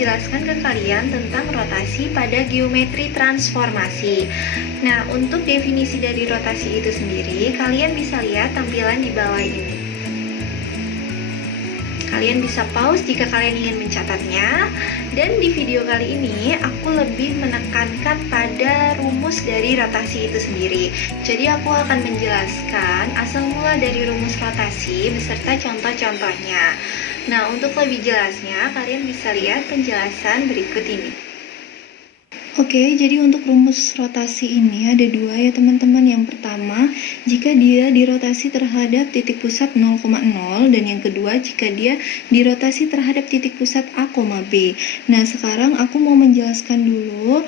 menjelaskan ke kalian tentang rotasi pada geometri transformasi. Nah, untuk definisi dari rotasi itu sendiri, kalian bisa lihat tampilan di bawah ini. Kalian bisa pause jika kalian ingin mencatatnya. Dan di video kali ini aku lebih menekankan pada rumus dari rotasi itu sendiri. Jadi aku akan menjelaskan asal mula dari rumus rotasi beserta contoh-contohnya. Nah, untuk lebih jelasnya kalian bisa lihat penjelasan berikut ini. Oke, jadi untuk rumus rotasi ini ada dua ya teman-teman. Yang pertama, jika dia dirotasi terhadap titik pusat 0,0, dan yang kedua, jika dia dirotasi terhadap titik pusat A, B. Nah, sekarang aku mau menjelaskan dulu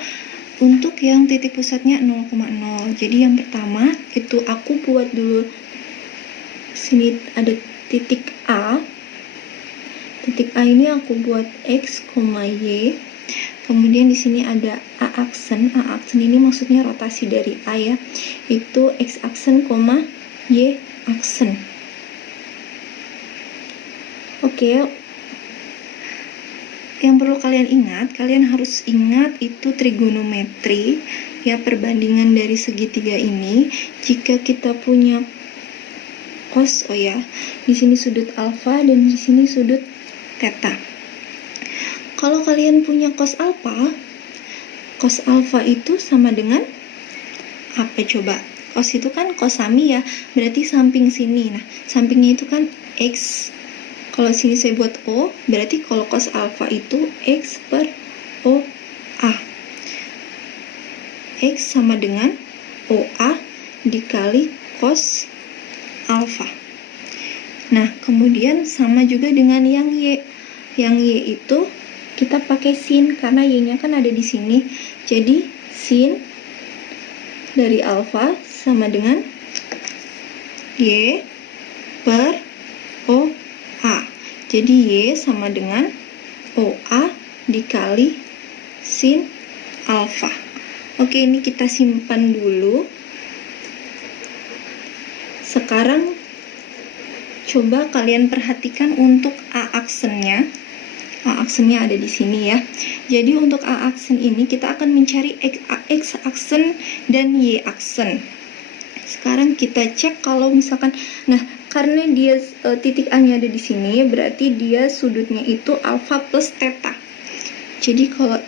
untuk yang titik pusatnya 0,0. Jadi yang pertama, itu aku buat dulu, sini ada titik A. Titik A ini aku buat X, Y. Kemudian di sini ada A aksen. A aksen ini maksudnya rotasi dari A ya. Itu X aksen, Y aksen. Oke. Yang perlu kalian ingat, kalian harus ingat itu trigonometri ya, perbandingan dari segitiga ini. Jika kita punya cos, di sini sudut alfa dan di sini sudut theta. Kalau kalian punya cos alfa itu sama dengan apa coba? Cos itu kan cosami ya, berarti samping sini. Nah, sampingnya itu kan X. Kalau sini saya buat O, berarti kalau cos alfa itu X per OA. X sama dengan OA dikali cos alfa. Nah, kemudian sama juga dengan yang Y. Yang Y itu kita pakai sin karena Y-nya kan ada di sini. Jadi sin dari alfa sama dengan Y per OA. Jadi Y sama dengan OA dikali sin alfa. Oke, ini kita simpan dulu. Sekarang coba kalian perhatikan untuk A aksennya. A aksennya ada di sini ya. Jadi untuk A aksen ini kita akan mencari X aksen dan Y aksen. Sekarang kita cek kalau misalkan, nah karena dia titik A-nya ada di sini, berarti dia sudutnya itu alfa plus theta. Jadi kalau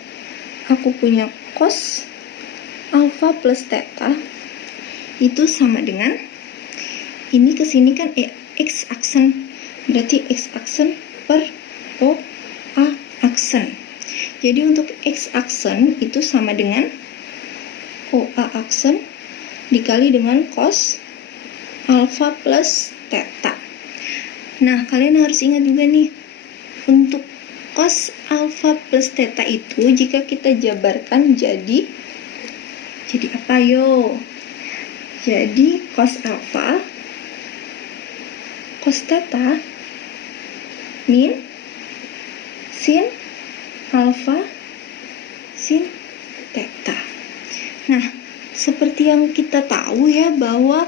aku punya cos alfa plus theta itu sama dengan ini ke sini kan X aksen, berarti X aksen per O A aksen. Jadi untuk X aksen itu sama dengan OA aksen dikali dengan cos alfa plus theta. Nah, kalian harus ingat juga nih, untuk cos alfa plus theta itu jika kita jabarkan jadi apa yo? Jadi cos alfa cos theta min sin alfa sin theta. Nah, seperti yang kita tahu ya bahwa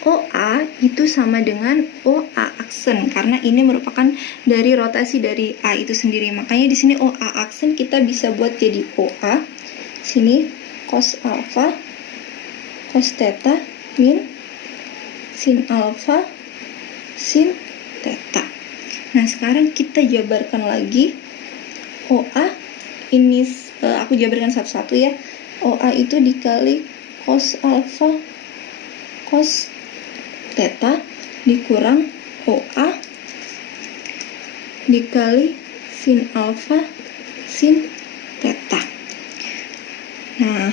OA itu sama dengan OA aksen karena ini merupakan dari rotasi dari A itu sendiri. Makanya di sini OA aksen kita bisa buat jadi OA. Sini cos alfa cos theta min sin alfa sin theta. Nah, sekarang kita jabarkan lagi OA ini, aku jabarkan satu-satu ya. OA itu dikali cos alfa cos theta dikurang OA dikali sin alfa sin theta. Nah,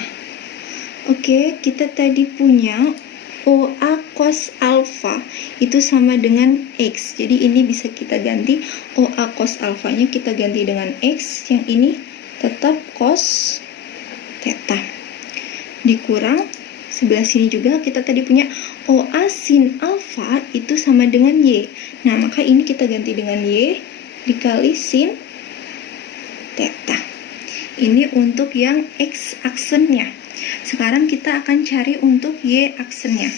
oke, kita tadi punya OA cos alfa itu sama dengan X. Jadi ini bisa kita ganti, OA cos alfanya kita ganti dengan X, yang ini tetap cos theta. Dikurang sebelah sini juga kita tadi punya OA sin alfa itu sama dengan Y. Nah, maka ini kita ganti dengan Y dikali sin theta. Ini untuk yang X aksennya. Sekarang kita akan cari untuk Y aksennya.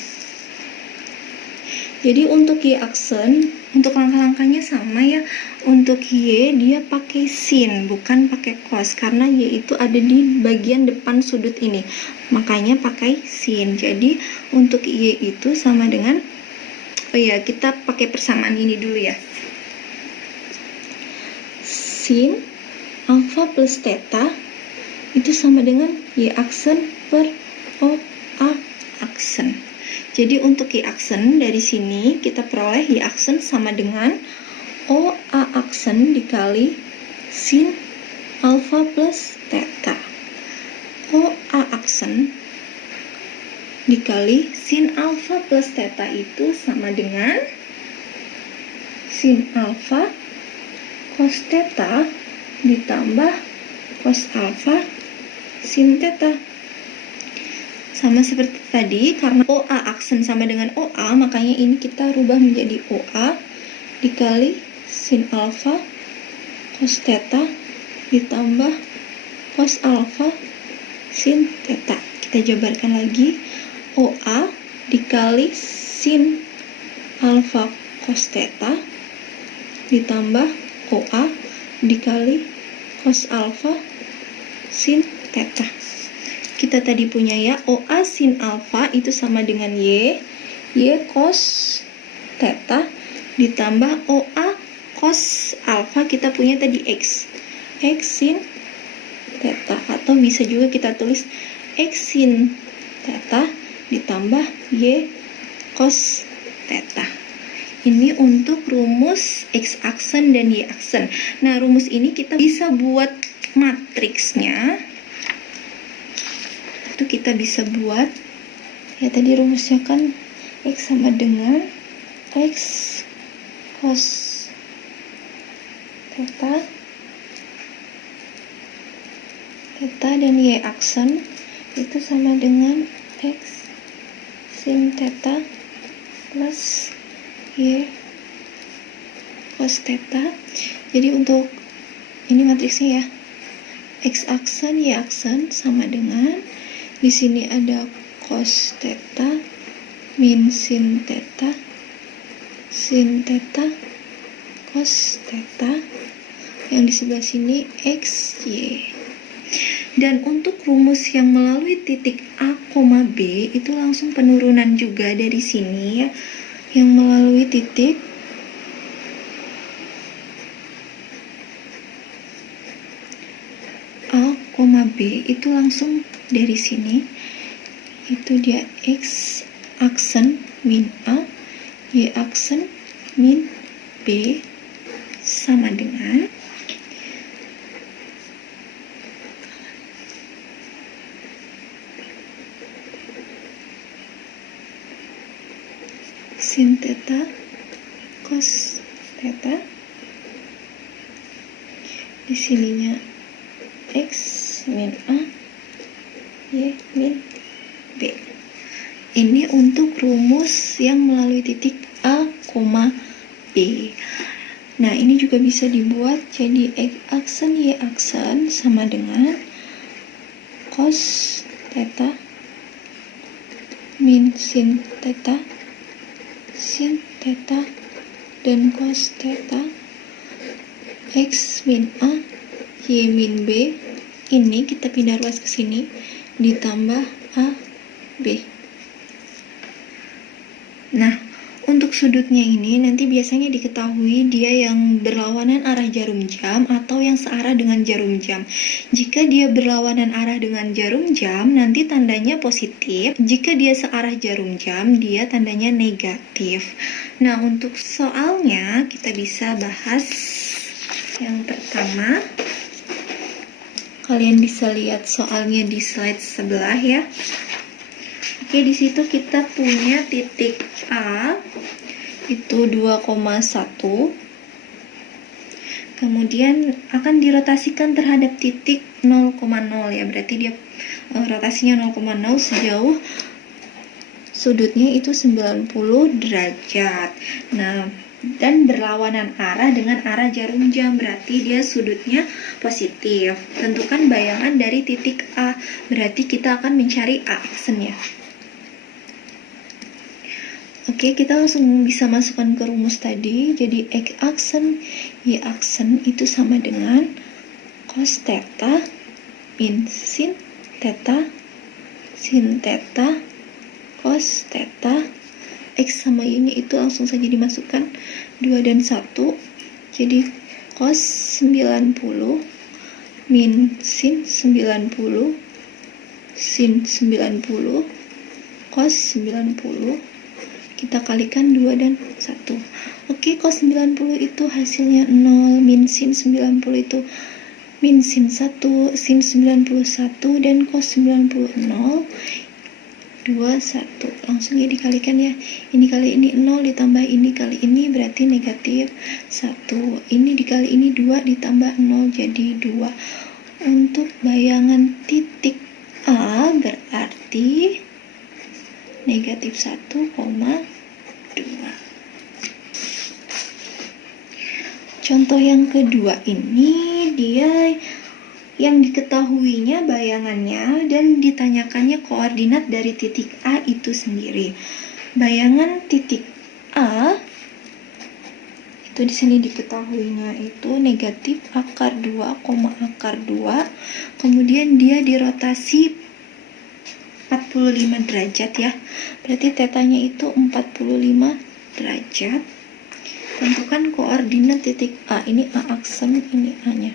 Jadi untuk Y aksen, untuk langkah-langkahnya sama ya. Untuk Y dia pakai sin, bukan pakai cos, karena Y itu ada di bagian depan sudut ini, makanya pakai sin. Jadi untuk Y itu sama dengan, oh ya, kita pakai persamaan ini dulu ya. Sin alfa plus theta itu sama dengan Y aksen per OA aksen. Jadi untuk Y aksen dari sini kita peroleh Y aksen sama dengan OA aksen dikali sin alfa plus theta. OA aksen dikali sin alfa plus theta itu sama dengan sin alfa cos theta ditambah cos alfa sin theta. Sama seperti tadi, karena OA aksen sama dengan OA, makanya ini kita rubah menjadi OA dikali sin alfa cos theta ditambah cos alfa sin theta. Kita jabarkan lagi, OA dikali sin alfa cos theta ditambah OA dikali cos alfa sin theta. Kita tadi punya ya, OA sin alfa itu sama dengan Y cos theta ditambah OA cos alfa, kita punya tadi X sin theta, atau bisa juga kita tulis X sin theta ditambah Y cos theta. Ini untuk rumus X aksen dan Y aksen. Nah, rumus ini kita bisa buat matriksnya. Itu kita bisa buat, ya tadi rumusnya kan X sama dengan X cos theta dan Y aksen itu sama dengan X sin theta plus Y cos theta. Jadi untuk ini matriksnya ya, X aksen Y aksen sama dengan, di sini ada cos theta min sin theta cos theta, yang di sebelah sini XY. Dan untuk rumus yang melalui titik A, B itu langsung penurunan juga dari sini ya, yang melalui titik A, B itu langsung dari sini, itu dia X aksen min A, Y aksen min B sama dengan sin theta cos theta, di sininya X min A, Y min B. Ini untuk rumus yang melalui titik A, B. Nah, ini juga bisa dibuat jadi X aksen Y aksen sama dengan cos theta min sin theta dan cos theta, X min A, Y min B. Ini kita pindah ruas ke sini ditambah A, B. Nah, untuk sudutnya ini nanti biasanya diketahui dia yang berlawanan arah jarum jam atau yang searah dengan jarum jam. Jika dia berlawanan arah dengan jarum jam, nanti tandanya positif. Jika dia searah jarum jam, dia tandanya negatif. Nah, untuk soalnya kita bisa bahas yang pertama. Kalian bisa lihat soalnya di slide sebelah ya. Oke, di situ kita punya titik A itu 2,1. Kemudian akan dirotasikan terhadap titik 0,0 ya. Berarti dia rotasinya 0,0 sejauh sudutnya itu 90 derajat. Nah, dan berlawanan arah dengan arah jarum jam, berarti dia sudutnya positif. Tentukan bayangan dari titik A, berarti kita akan mencari A aksennya. Oke, kita langsung bisa masukkan ke rumus tadi. Jadi X aksen, Y aksen itu sama dengan cos theta min sin theta cos theta. X sama Y nya itu langsung saja dimasukkan 2 dan 1. Jadi cos 90 min sin 90 sin 90 cos 90, kita kalikan 2 dan 1. Oke, cos 90 itu hasilnya 0, min sin 90 itu min sin 1, sin 91, dan cos 90 0, 2, 1. Langsung ya dikalikan ya. Ini kali ini 0 ditambah ini kali ini berarti negatif 1. Ini dikali ini 2 ditambah 0 jadi 2. Untuk bayangan titik A berarti negatif 1,2. Contoh yang kedua ini dia yang diketahuinya bayangannya dan ditanyakannya koordinat dari titik A itu sendiri. Bayangan titik A itu di sini diketahuinya itu negatif akar 2, akar 2. Kemudian dia dirotasi 45 derajat ya. Berarti tetanya itu 45 derajat. Tentukan koordinat titik A. Ini A aksen, ini A-nya.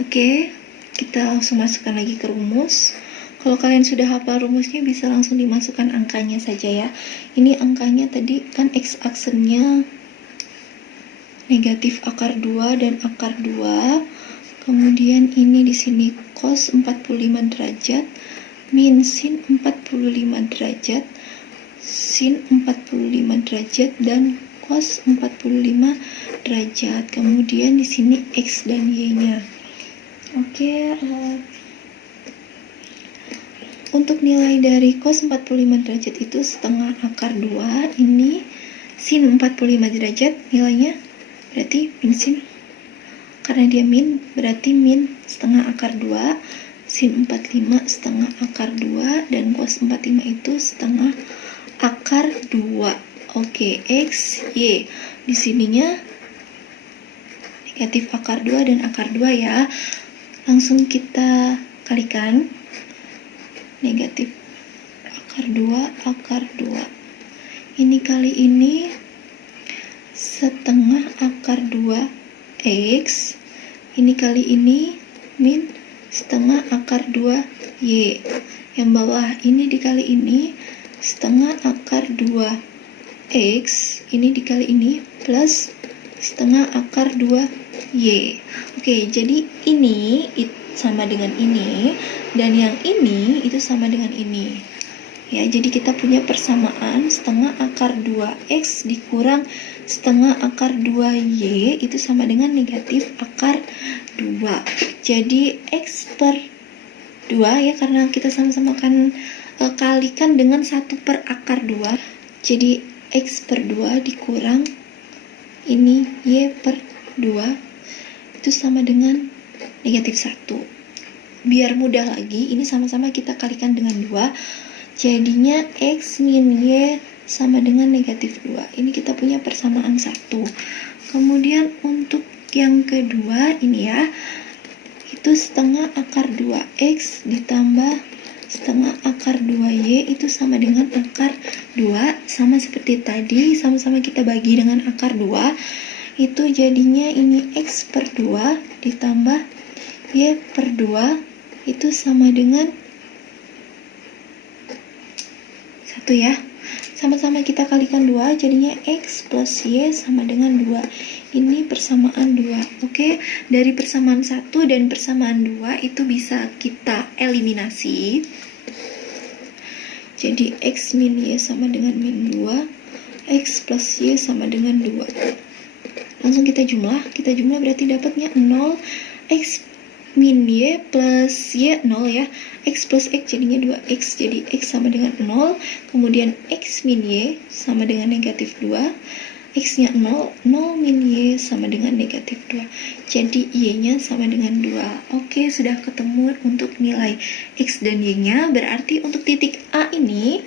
Oke, kita langsung masukkan lagi ke rumus. Kalau kalian sudah hafal rumusnya bisa langsung dimasukkan angkanya saja ya. Ini angkanya tadi kan X aksennya negatif akar 2 dan akar 2. Kemudian ini di sini cos 45 derajat min sin 45 derajat, sin 45 derajat dan cos 45 derajat. Kemudian di sini X dan Y-nya. Oke, untuk nilai dari cos 45 derajat itu setengah akar 2. Ini sin 45 derajat nilainya berarti min sin, karena dia min berarti min setengah akar 2, sin 45 setengah akar 2, dan cos 45 itu setengah akar 2. Oke, X, Y di sininya negatif akar 2 dan akar 2 ya. Langsung kita kalikan negatif akar 2. Ini kali ini setengah akar 2 X. Ini kali ini min setengah akar 2 Y. Yang bawah ini dikali ini setengah akar 2 X. Ini dikali ini plus setengah akar 2 Y. Oke, jadi ini sama dengan ini, dan yang ini itu sama dengan ini. Ya, jadi kita punya persamaan setengah akar 2X dikurang setengah akar 2Y itu sama dengan negatif akar 2. Jadi X per 2 ya, karena kita sama-sama kan kalikan dengan 1 per akar 2. Jadi X per 2 dikurang ini Y per 2 itu sama dengan negatif 1. Biar mudah lagi, ini sama-sama kita kalikan dengan 2. Jadinya X min Y sama dengan negatif 2. Ini kita punya persamaan 1. Kemudian untuk yang kedua ini ya, itu setengah akar 2X ditambah setengah akar 2Y itu sama dengan akar 2. Sama seperti tadi, sama-sama kita bagi dengan akar 2. Itu jadinya ini X per 2 ditambah Y per 2 itu sama dengan 1 ya. Sama-sama kita kalikan 2, jadinya X plus Y sama dengan 2. Ini persamaan 2. Oke, dari persamaan 1 dan persamaan 2 itu bisa kita eliminasi. Jadi X min Y sama dengan min 2, X plus Y sama dengan 2. Langsung kita jumlah berarti dapatnya 0, X min Y plus Y 0 ya. X plus X jadinya 2X, jadi X sama dengan 0. Kemudian X min Y sama dengan negatif 2. X-nya 0, 0 min Y sama dengan negatif 2. Jadi Y-nya sama dengan 2. Oke, sudah ketemu untuk nilai X dan Y-nya. Berarti untuk titik A ini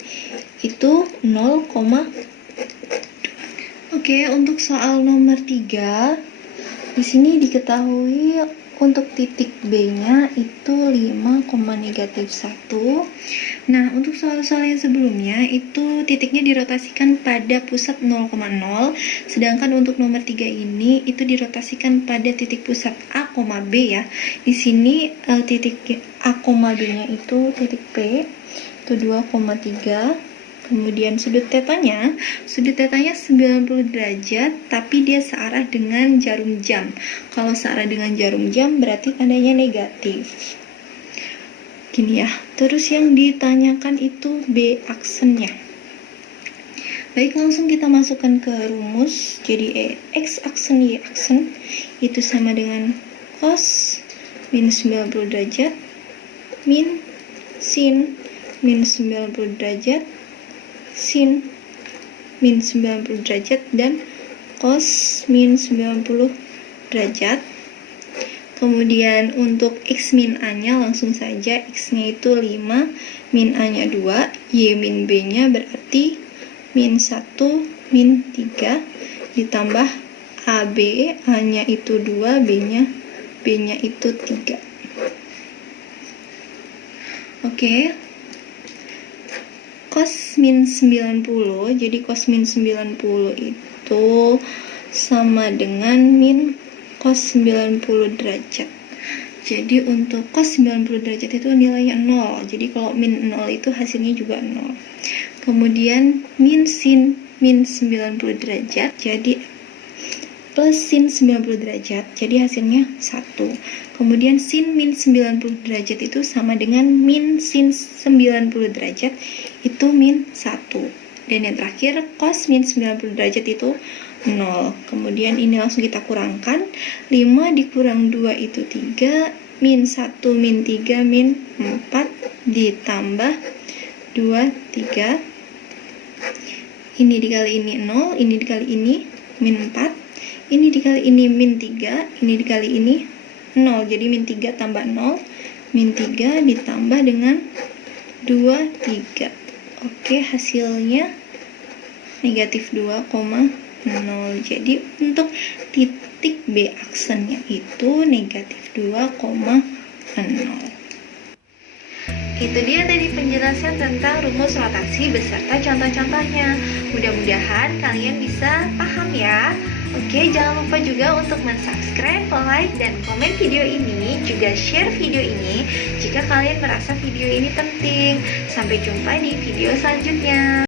itu 0,2. Oke, untuk soal nomor 3, di sini diketahui untuk titik B-nya itu 5,-1. Nah, untuk soal-soal yang sebelumnya itu titiknya dirotasikan pada pusat 0,0, sedangkan untuk nomor 3 ini itu dirotasikan pada titik pusat A, B ya. Di sini titik A, B-nya itu titik P itu 2,3. Kemudian sudut tetanya 90 derajat, tapi dia searah dengan jarum jam. Kalau searah dengan jarum jam berarti tandanya negatif. Gini ya. Terus yang ditanyakan itu B aksennya. Baik, langsung kita masukkan ke rumus. Jadi X aksen Y aksen itu sama dengan cos minus 90 derajat min sin minus 90 derajat sin min 90 derajat dan cos min 90 derajat. Kemudian untuk X min A-nya langsung saja, X-nya itu 5, min A-nya 2, Y min B-nya berarti min 1, min 3, ditambah AB, A-nya itu 2, B-nya itu 3. Oke. Cos min 90, jadi cos min 90 itu sama dengan min cos 90 derajat. Jadi untuk cos 90 derajat itu nilainya 0. Jadi kalau min 0 itu hasilnya juga 0. Kemudian min sin min 90 derajat, jadi plus sin 90 derajat, jadi hasilnya 1. Kemudian sin min 90 derajat itu sama dengan min sin 90 derajat, itu min 1. Dan yang terakhir cos min 90 derajat itu 0. Kemudian ini langsung kita kurangkan, 5 dikurang 2 itu 3, min 1 min 3 min 4 ditambah 2, 3. Ini dikali ini 0, ini dikali ini min 4. Ini dikali ini min 3, ini dikali ini 0. Jadi min 3 tambah 0, min 3 ditambah dengan 2, 3. Oke, hasilnya negatif 2,0. Jadi untuk titik B aksennya itu negatif 2,0. Itu dia tadi penjelasan tentang rumus rotasi beserta contoh-contohnya. Mudah-mudahan kalian bisa paham ya. Oke, jangan lupa juga untuk subscribe, like, dan komen video ini. Juga share video ini jika kalian merasa video ini penting. Sampai jumpa di video selanjutnya.